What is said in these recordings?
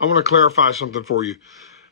I want to clarify something for you.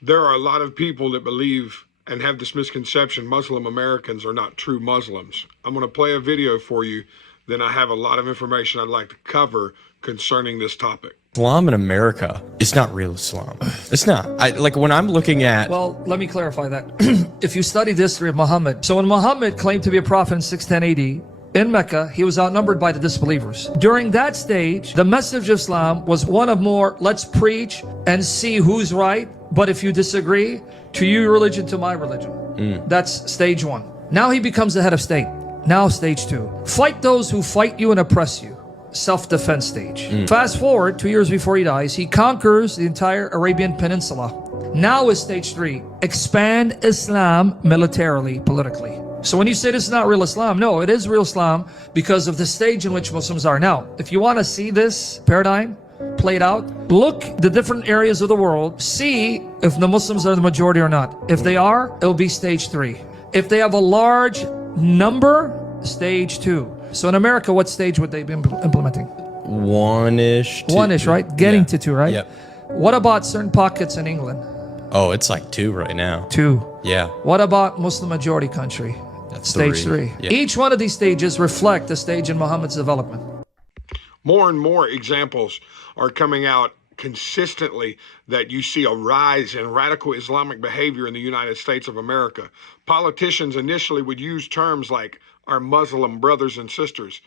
There are a lot of people that believe and have this misconception Muslim Americans are not true Muslims. I'm going to play a video for you. Then I have a lot of information I'd like to cover concerning this topic. Islam in America is not real Islam. It's not. Like when I'm looking at... Well, let me clarify that. If you study the history of Muhammad, so when Muhammad claimed to be a prophet in 610 AD, in Mecca, he was outnumbered by the disbelievers. During that stage, the message of Islam was one of more, let's preach and see who's right, but if you disagree, to your religion, to my religion. That's stage one. Now he becomes the head of state. Now stage two. Fight those who fight you and oppress you. Self-defense stage. Fast forward 2 years before he dies, he conquers the entire Arabian Peninsula. Now is stage three. Expand Islam militarily, politically. So when you say this is not real Islam, no, it is real Islam because of the stage in which Muslims are. Now, if you want to see this paradigm played out, look the different areas of the world, see if the Muslims are the majority or not. If they are, it'll be stage three. If they have a large number, stage two. So in America, what stage would they be implementing? One-ish. One-ish, right? Getting to two, right? Yep. What about certain pockets in England? Oh, it's like 2 right now. 2. Yeah. What about Muslim majority country? That's stage 3. 3. Yep. Each one of these stages reflect the stage in Muhammad's development. More and more examples are coming out consistently that you see a rise in radical Islamic behavior in the United States of America. Politicians initially would use terms like our Muslim brothers and sisters.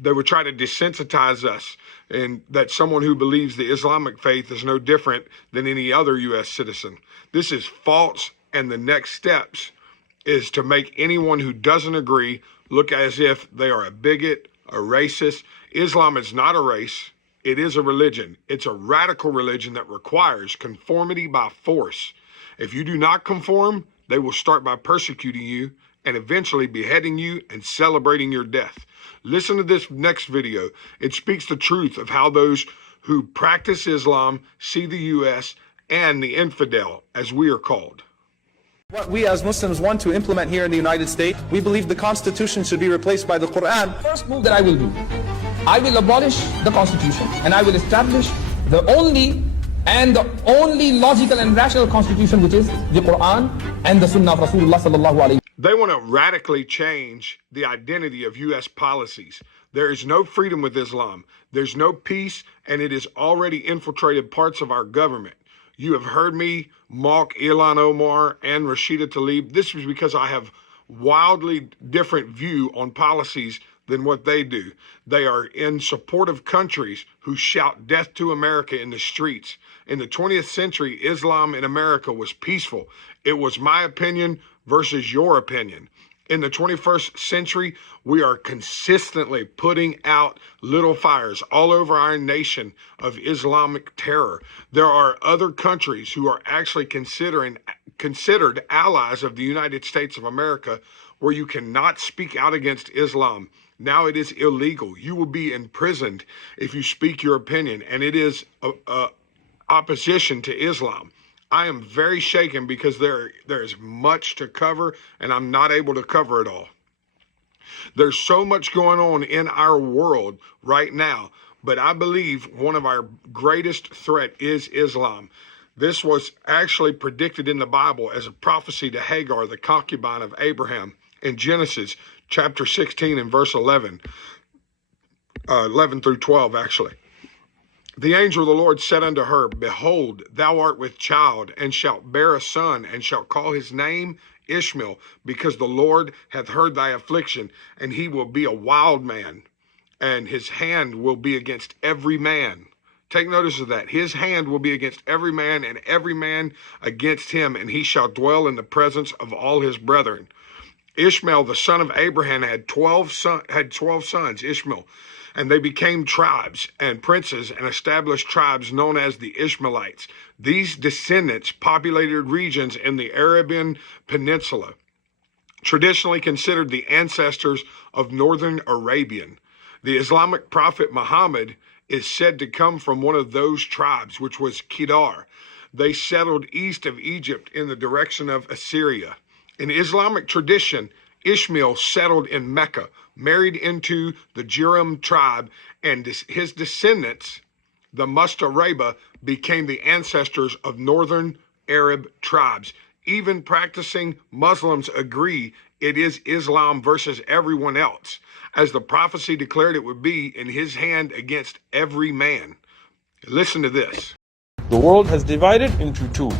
They would try to desensitize us, and that someone who believes the Islamic faith is no different than any other U.S. citizen. This is false, and the next steps is to make anyone who doesn't agree look as if they are a bigot, a racist. Islam is not a race. It is a religion. It's a radical religion that requires conformity by force. If you do not conform, they will start by persecuting you and eventually beheading you and celebrating your death. Listen to this next video. It speaks the truth of how those who practice Islam see the U.S. and the infidel, as we are called. What we as Muslims want to implement here in the United States, we believe the Constitution should be replaced by the Quran. First move that I will do, I will abolish the Constitution and I will establish the only logical and rational Constitution, which is the Quran and the Sunnah of Rasulullah sallallahu alayhi. They want to radically change the identity of U.S. policies. There is no freedom with Islam. There's no peace, and it has already infiltrated parts of our government. You have heard me mock Ilhan Omar and Rashida Tlaib. This is because I have wildly different view on policies than what they do. They are in support of countries who shout death to America in the streets. In the 20th century, Islam in America was peaceful. It was my opinion versus your opinion. In the 21st century, we are consistently putting out little fires all over our nation of Islamic terror. There are other countries who are actually considered allies of the United States of America where you cannot speak out against Islam. Now it is illegal. You will be imprisoned if you speak your opinion, and it is opposition to Islam. I am very shaken because there is much to cover, and I'm not able to cover it all. There's so much going on in our world right now, but I believe one of our greatest threat is Islam. This was actually predicted in the Bible as a prophecy to Hagar, the concubine of Abraham, in Genesis chapter 16 and verse 11 through 12, actually. The angel of the Lord said unto her, Behold, thou art with child, and shalt bear a son, and shalt call his name Ishmael, because the Lord hath heard thy affliction, and he will be a wild man, and his hand will be against every man. Take notice of that. His hand will be against every man, and every man against him, and he shall dwell in the presence of all his brethren. Ishmael, the son of Abraham, had 12 sons, Ishmael. And they became tribes and princes and established tribes known as the Ishmaelites. These descendants populated regions in the Arabian Peninsula, traditionally considered the ancestors of northern Arabian. The Islamic prophet Muhammad is said to come from one of those tribes, which was Kedar. They settled east of Egypt in the direction of Assyria. In Islamic tradition, Ishmael settled in Mecca, married into the Jurim tribe, and his descendants, the Mustaraba, became the ancestors of northern Arab tribes. Even practicing Muslims agree it is Islam versus everyone else, as the prophecy declared it would be, in his hand against every man. Listen to this. The world has divided into two.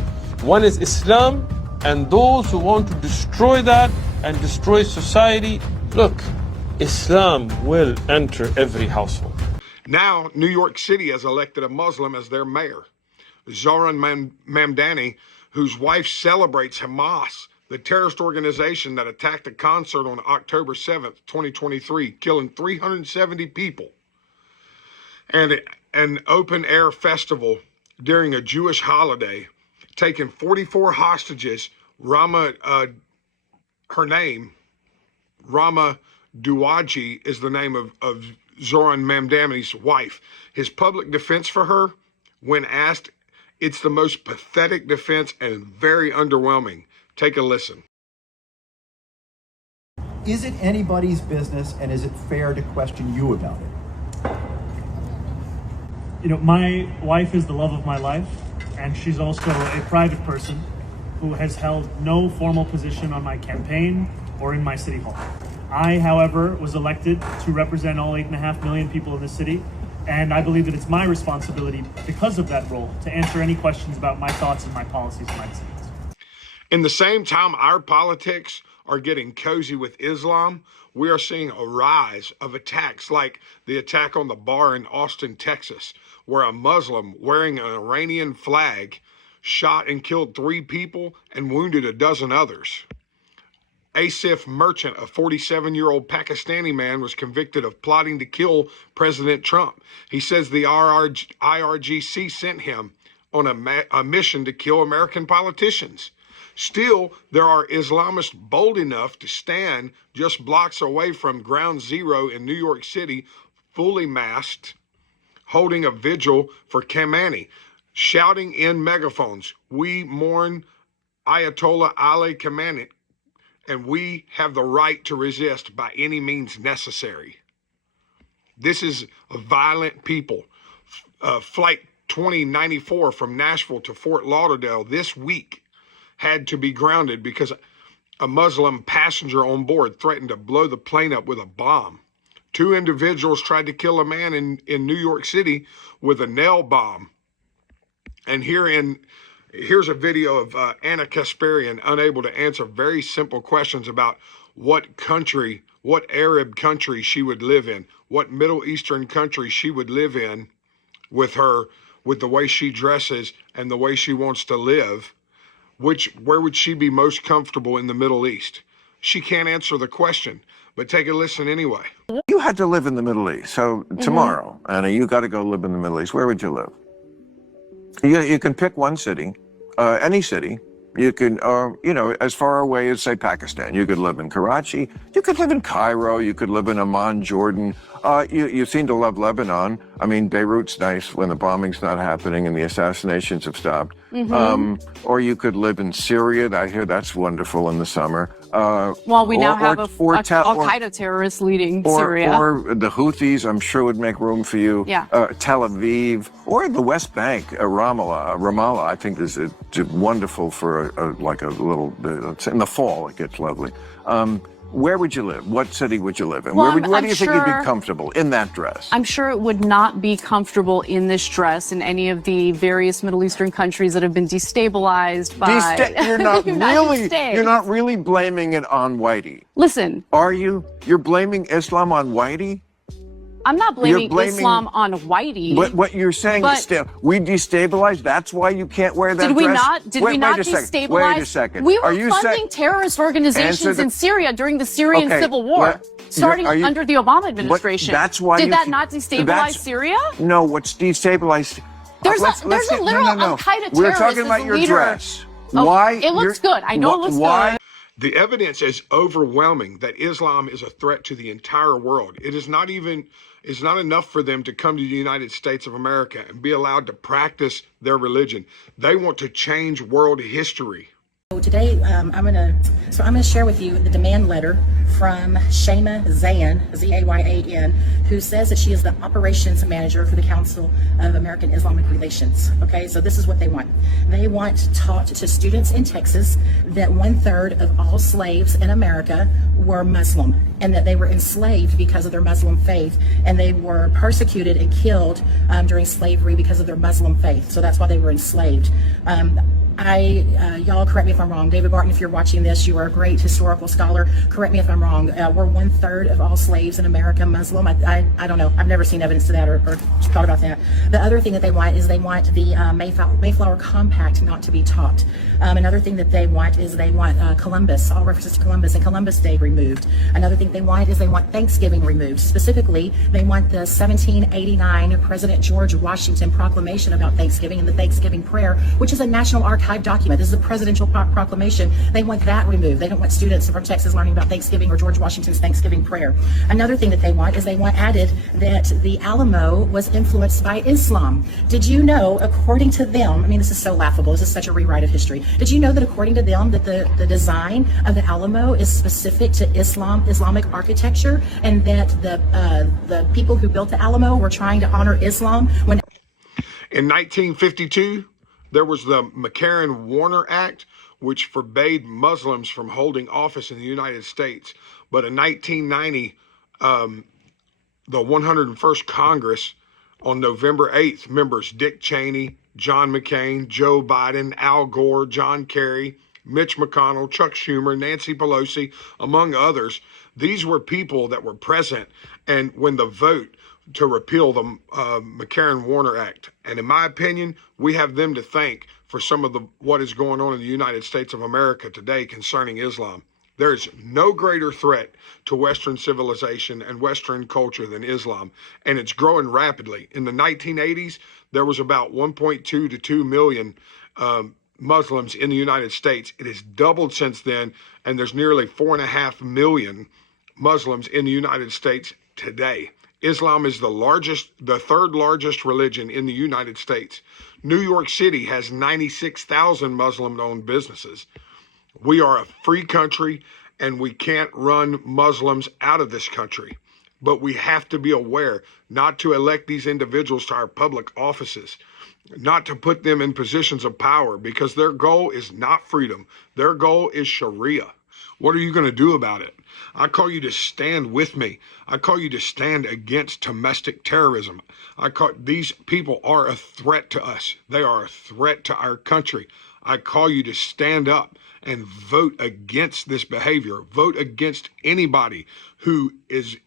One is Islam, and those who want to destroy that and destroy society. Look, Islam will enter every household. Now, New York City has elected a Muslim as their mayor, Zoran Mamdani, whose wife celebrates Hamas, the terrorist organization that attacked a concert on October 7th, 2023, killing 370 people, and an open-air festival during a Jewish holiday, taking 44 hostages. Her name, Rama Duwaji, is the name of Zoran Mamdani's wife. His public defense for her, when asked, it's the most pathetic defense and very underwhelming. Take a listen. Is it anybody's business, and is it fair to question you about it? You know, my wife is the love of my life, and she's also a private person who has held no formal position on my campaign or in my city hall. I, however, was elected to represent all 8.5 million people in the city, and I believe that it's my responsibility, because of that role, to answer any questions about my thoughts and my policies and my decisions. In the same time our politics are getting cozy with Islam, we are seeing a rise of attacks like the attack on the bar in Austin, Texas, where a Muslim wearing an Iranian flag shot and killed 3 people and wounded a dozen others. Asif Merchant, a 47-year-old Pakistani man, was convicted of plotting to kill President Trump. He says the IRGC sent him on a mission to kill American politicians. Still, there are Islamists bold enough to stand just blocks away from Ground Zero in New York City, fully masked, holding a vigil for Khamenei, shouting in megaphones, "We mourn Ayatollah Ali Khamenei, and we have the right to resist by any means necessary." This is a violent people. Flight 2094 from Nashville to Fort Lauderdale this week had to be grounded because a Muslim passenger on board threatened to blow the plane up with a bomb. 2 individuals tried to kill a man in New York City with a nail bomb. And here's a video of Anna Kasparian unable to answer very simple questions about what Arab country she would live in, what Middle Eastern country she would live in with the way she dresses and the way she wants to live. Where would she be most comfortable in the Middle East? She can't answer the question, but take a listen anyway. You had to live in the Middle East. So tomorrow, Anna, you got to go live in the Middle East. Where would you live? You can pick one city, any city. You can, as far away as, say, Pakistan. You could live in Karachi. You could live in Cairo. You could live in Amman, Jordan. You seem to love Lebanon. I mean, Beirut's nice when the bombing's not happening and the assassinations have stopped. Or you could live in Syria. I hear that's wonderful in the summer. Well, we now have Al-Qaeda terrorists leading Syria. Or the Houthis, I'm sure, would make room for you. Yeah. Tel Aviv. Or the West Bank, Ramallah, I think is wonderful for a little bit. In the fall, it gets lovely. Where would you live? What city would you live in? Well, where do you think you'd be comfortable in that dress? I'm sure it would not be comfortable in this dress in any of the various Middle Eastern countries that have been destabilized by You're not United States. You're not really blaming it on Whitey. Listen. Are you? You're blaming Islam on Whitey? I'm not blaming Islam on Whitey. What you're saying is we destabilized. That's why you can't wear that dress. Did we not destabilize? Wait a second. We were funding terrorist organizations in Syria during the Syrian civil war, starting under the Obama administration. That's why. Did that not destabilize Syria? No. What's destabilized? There's a literal Al-Qaeda terrorist. We're talking about your dress. Why? It looks good. I know it looks good. The evidence is overwhelming that Islam is a threat to the entire world. It's not enough for them to come to the United States of America and be allowed to practice their religion. They want to change world history. today I'm gonna share with you the demand letter from Shema Zayan, Z-A-Y-A-N, who says that she is the operations manager for the Council of American Islamic Relations. Okay, so this is what they want. They want taught to students in Texas that 1/3 of all slaves in America were Muslim, and that they were enslaved because of their Muslim faith, and they were persecuted and killed during slavery because of their Muslim faith. So that's why they were enslaved. Y'all correct me if I'm wrong. David Barton, if you're watching this, you are a great historical scholar. Correct me if I'm wrong. We're 1/3 of all slaves in America Muslim. I don't know. I've never seen evidence to that or thought about that. The other thing that they want is they want the Mayflower Compact not to be taught. Another thing that they want is they want Columbus, all references to Columbus and Columbus Day removed. Another thing they want is they want Thanksgiving removed. Specifically, they want the 1789 President George Washington proclamation about Thanksgiving and the Thanksgiving prayer, which is a National Archive document. This is a presidential proclamation. They want that removed. They don't want students from Texas learning about Thanksgiving or George Washington's Thanksgiving prayer. Another thing that they want is they want added that the Alamo was influenced by Islam. Did you know, according to them, I mean, this is so laughable. This is such a rewrite of history. Did you know that according to them that the design of the Alamo is specific to Islamic architecture, and that the people who built the Alamo were trying to honor Islam when in 1952, there was the McCarran-Warner Act, which forbade Muslims from holding office in the United States. But in 1990, the 101st Congress, on November 8th, members Dick Cheney, John McCain, Joe Biden, Al Gore, John Kerry, Mitch McConnell, Chuck Schumer, Nancy Pelosi, among others, these were people that were present and when the vote to repeal the McCarran-Warner Act. And in my opinion, we have them to thank for some of what is going on in the United States of America today concerning Islam. There's no greater threat to Western civilization and Western culture than Islam, and it's growing rapidly. In the 1980s, there was about 1.2 to 2 million Muslims in the United States. It has doubled since then, and there's nearly 4.5 million Muslims in the United States today. Islam is the third largest religion in the United States. New York City has 96,000 Muslim-owned businesses. We are a free country, and we can't run Muslims out of this country. But we have to be aware not to elect these individuals to our public offices, not to put them in positions of power, because their goal is not freedom. Their goal is Sharia. What are you going to do about it? I call you to stand with me. I call you to stand against domestic terrorism. These people are a threat to us. They are a threat to our country. I call you to stand up and vote against this behavior. Vote against anybody who is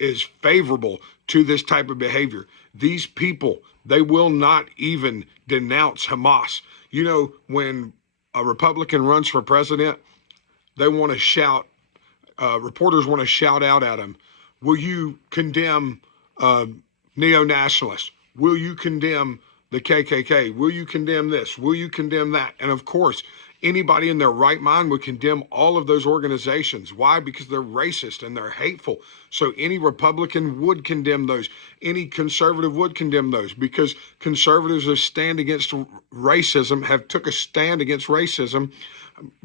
favorable to this type of behavior. These people, they will not even denounce Hamas. You know, when a Republican runs for president, they want to shout, reporters want to shout out at him, will you condemn neo-nationalists? Will you condemn the KKK? Will you condemn this? Will you condemn that? And of course, anybody in their right mind would condemn all of those organizations. Why? Because they're racist and they're hateful. So any Republican would condemn those. Any conservative would condemn those, because conservatives have stand against racism, have took a stand against racism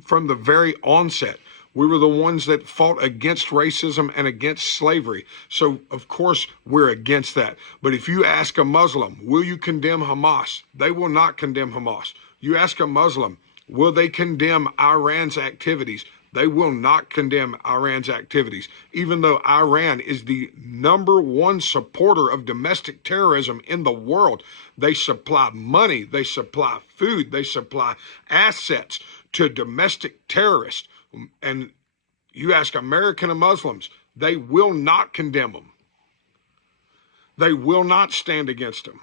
from the very onset. We were the ones that fought against racism and against slavery. So, of course, we're against that. But if you ask a Muslim, will you condemn Hamas? They will not condemn Hamas. You ask a Muslim, will they condemn Iran's activities? They will not condemn Iran's activities, even though Iran is the #1 supporter of domestic terrorism in the world. They supply money, they supply food, they supply assets to domestic terrorists. And you ask American and Muslims, they will not condemn them. They will not stand against them.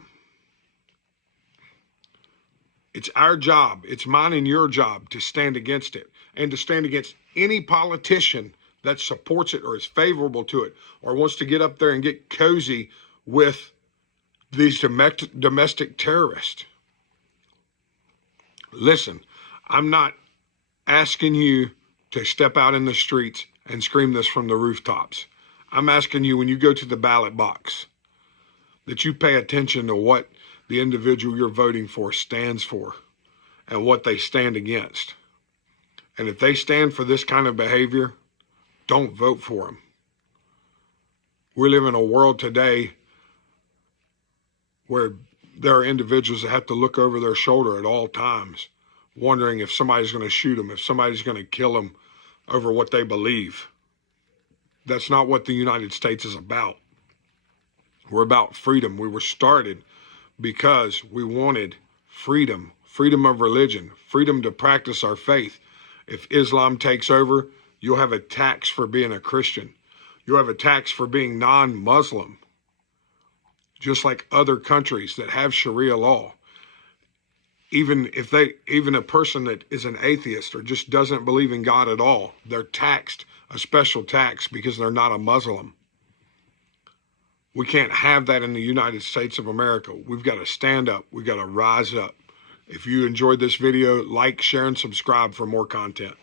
It's our job, it's mine and your job to stand against it, and to stand against any politician that supports it or is favorable to it or wants to get up there and get cozy with these domestic terrorists. Listen, I'm not asking you to step out in the streets and scream this from the rooftops. I'm asking you, when you go to the ballot box, that you pay attention to what the individual you're voting for stands for and what they stand against. And if they stand for this kind of behavior, don't vote for them. We live in a world today where there are individuals that have to look over their shoulder at all times, wondering if somebody's going to shoot them, if somebody's going to kill them over what they believe. That's not what the United States is about. We're about freedom. We were started because we wanted freedom, freedom of religion, freedom to practice our faith. If Islam takes over, you'll have a tax for being a Christian. You'll have a tax for being non-Muslim, just like other countries that have Sharia law. Even a person that is an atheist or just doesn't believe in God at all, they're taxed a special tax because they're not a Muslim. We can't have that in the United States of America. We've got to stand up. We've got to rise up. If you enjoyed this video, like, share, and subscribe for more content.